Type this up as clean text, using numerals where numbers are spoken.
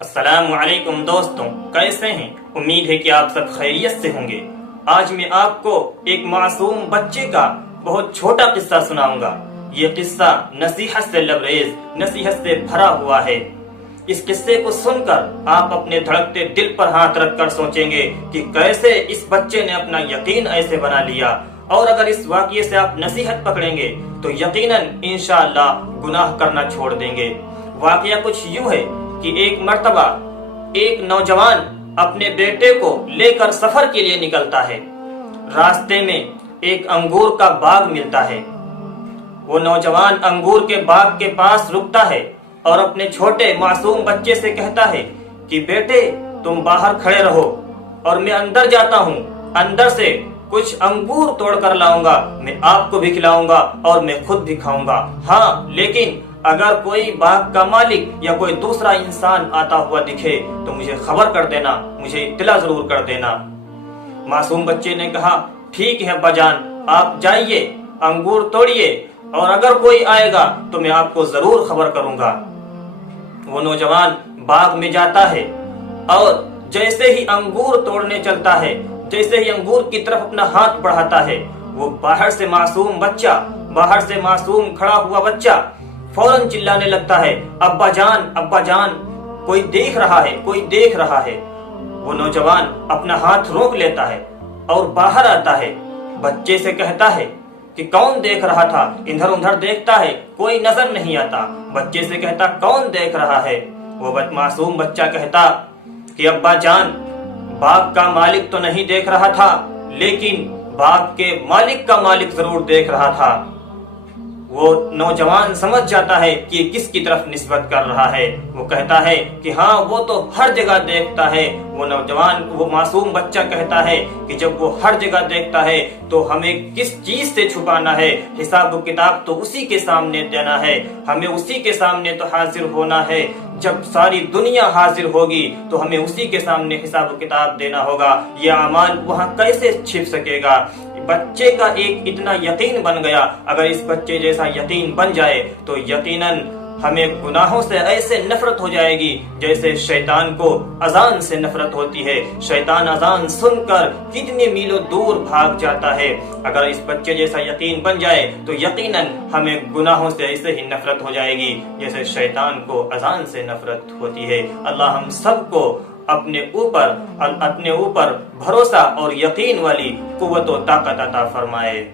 السلام علیکم دوستوں، کیسے ہیں؟ امید ہے کہ آپ سب خیریت سے ہوں گے۔ آج میں آپ کو ایک معصوم بچے کا بہت چھوٹا قصہ سناؤں گا۔ یہ قصہ نصیحت سے لبریز، نصیحت سے بھرا ہوا ہے۔ اس قصے کو سن کر آپ اپنے دھڑکتے دل پر ہاتھ رکھ کر سوچیں گے کہ کیسے اس بچے نے اپنا یقین ایسے بنا لیا، اور اگر اس واقعے سے آپ نصیحت پکڑیں گے تو یقیناً انشاءاللہ گناہ کرنا چھوڑ دیں گے۔ واقعہ کچھ یوں ہے کہ ایک مرتبہ ایک نوجوان اپنے بیٹے کو لے کر سفر کے لیے نکلتا ہے۔ راستے میں ایک انگور کا باغ ملتا ہے۔ وہ نوجوان انگور کے باغ کے پاس رکتا ہے اور اپنے چھوٹے معصوم بچے سے کہتا ہے کہ بیٹے تم باہر کھڑے رہو اور میں اندر جاتا ہوں، اندر سے کچھ انگور توڑ کر لاؤں گا، میں آپ کو بھی کھلاؤں گا اور میں خود بھی کھاؤں گا۔ ہاں لیکن اگر کوئی باغ کا مالک یا کوئی دوسرا انسان آتا ہوا دکھے تو مجھے خبر کر دینا، مجھے اطلاع ضرور کر دینا۔ معصوم بچے نے کہا ٹھیک ہے ابا جان، آپ جائیے انگور توڑیے، اور اگر کوئی آئے گا تو میں آپ کو ضرور خبر کروں گا۔ وہ نوجوان باغ میں جاتا ہے اور جیسے ہی انگور توڑنے چلتا ہے، جیسے ہی انگور کی طرف اپنا ہاتھ بڑھاتا ہے، وہ باہر سے معصوم کھڑا ہوا بچہ فوراً چلانے لگتا ہے ابا جان، کوئی دیکھ رہا ہے، کوئی دیکھ رہا ہے۔ وہ نوجوان اپنا ہاتھ روک لیتا ہے اور باہر آتا ہے، بچے سے کہتا ہے کہ کون دیکھ رہا تھا؟ ادھر ادھر دیکھتا ہے، کوئی نظر نہیں آتا۔ بچے سے کہتا کون دیکھ رہا ہے؟ وہ معصوم بچہ کہتا کہ ابا جان، باغ کا مالک تو نہیں دیکھ رہا تھا، لیکن باغ کے مالک کا مالک ضرور دیکھ رہا تھا۔ وہ نوجوان سمجھ جاتا ہے کہ یہ کس کی طرف نسبت کر رہا ہے۔ وہ کہتا ہے کہ ہاں وہ تو ہر جگہ دیکھتا ہے۔ وہ معصوم بچہ کہتا ہے کہ جب وہ ہر جگہ دیکھتا ہے تو ہمیں کس چیز سے چھپانا ہے؟ حساب و کتاب تو اسی کے سامنے دینا ہے، ہمیں اسی کے سامنے تو حاضر ہونا ہے۔ جب ساری دنیا حاضر ہوگی تو ہمیں اسی کے سامنے حساب و کتاب دینا ہوگا۔ یہ اعمال وہاں کیسے چھپ سکے گا؟ بچے کا ایک اتنا یقین بن گیا، اگر اس بچے جیسا یقین بن جائے تو یقیناً ہمیں گناہوں سے ایسے نفرت ہو جائے گی جیسے شیطان کو اذان سے نفرت ہوتی ہے۔ شیطان اذان سن کر کتنے میلوں دور بھاگ جاتا ہے۔ اگر اس بچے جیسا یقین بن جائے تو یقیناً ہمیں گناہوں سے ایسے ہی نفرت ہو جائے گی جیسے شیطان کو اذان سے نفرت ہوتی ہے۔ اللہ ہم سب کو اپنے اوپر بھروسہ اور یقین والی قوت و طاقت عطا فرمائے۔